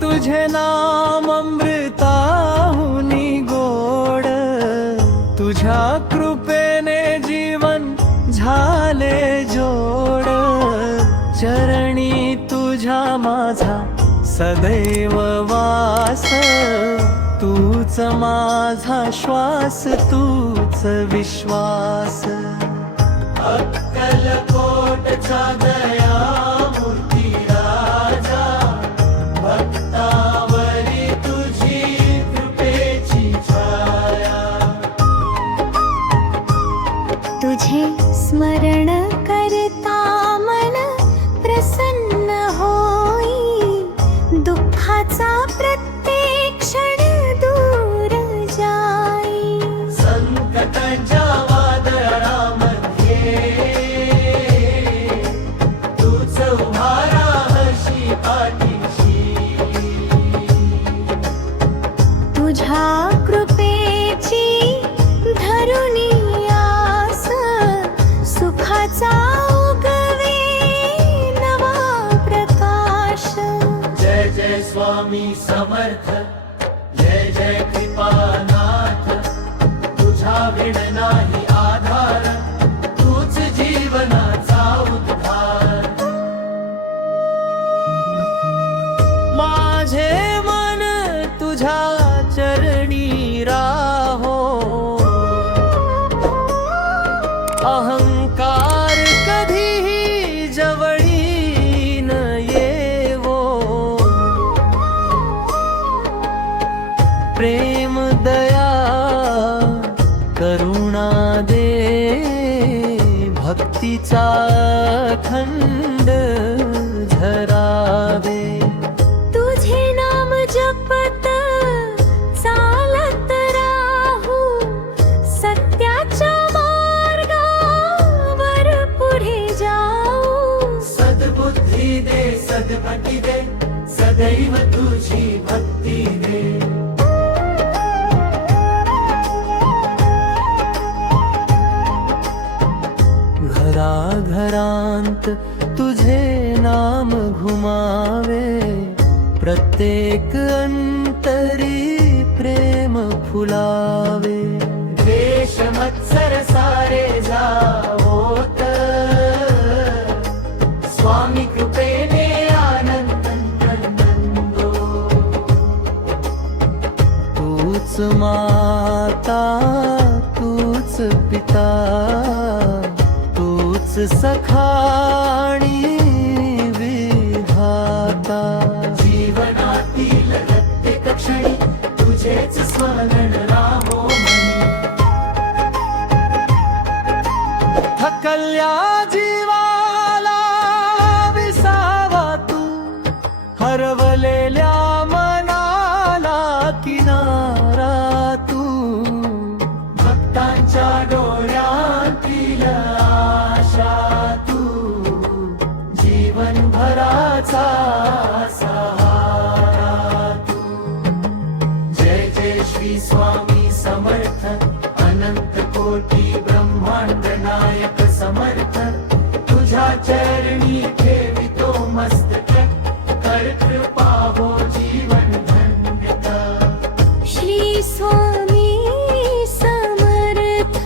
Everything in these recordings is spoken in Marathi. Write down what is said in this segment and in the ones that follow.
तुझे नाम अमृताहुनी गोड, तुझ्या कृपेने जीवन झाले जोड, चरणी तुझ्या माझा सदैव वास, तूच माझा श्वास, तूच विश्वास. अक्कलकोटचा दया मूर्ती राजा, भक्तावरी तुझी कृपेची छाया. तुझे स्मरण करता मन प्रसन्न होई, दुःखाचा प्रत्येक क्षण दूर जाई. संकटाच्या वादळामध्ये तूच उभा राहशी पाठीशी. तुझ्या कृपेची धरुनी आस, सुखाचा उगवे नवा प्रकाश. जय जय स्वामी समर्थ, जय जय कृपानाथ, तुझा विण नाही आधार, तूच जीवनाचा उद्धार. माझे मन तुझ्या चरणी राहो, अहंकार कधीही जवळी न येवो. प्रेम दया करुणा दे, भक्तीचा खंड झरावे. तुझे नाम जपत चालत राहू, सत्याच्या मार्गावर पुढे जाऊ. सद्बुद्धी दे, सद्गती दे, सदैव तुझी भक्ती दे. घराघरांत तुझे नाम घुमावे, प्रत्येक अंतरी प्रेम फुलावे. देश मत्सर सारे जावोत, स्वामी कृपेने आनंद नंदो. तूच माता, तूच पिता, तूच सखाणी विधाता. जीवनातील प्रत्येक क्षणी तुझेच स्मरण राहो मनी. थकल्या जीवाला विसावा तू, हरवलेल्या मनाला किनारा तू. भक्तांच्या डोळ्यातील आशा तू, जीवनभराचा सहारा तू. जय जय श्री स्वामी समर्थ, अनंत कोटी ब्रह्मांड नायक समर्थ. तुझ्या चरणी ठेवितो मस्तक, कर कृपा हो जीवन धन्यता. श्री स्वामी समर्थ.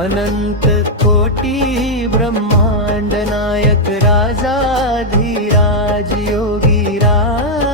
अनंत कोटी ब्रह्मांड नायक राजाधिराज योगी राज.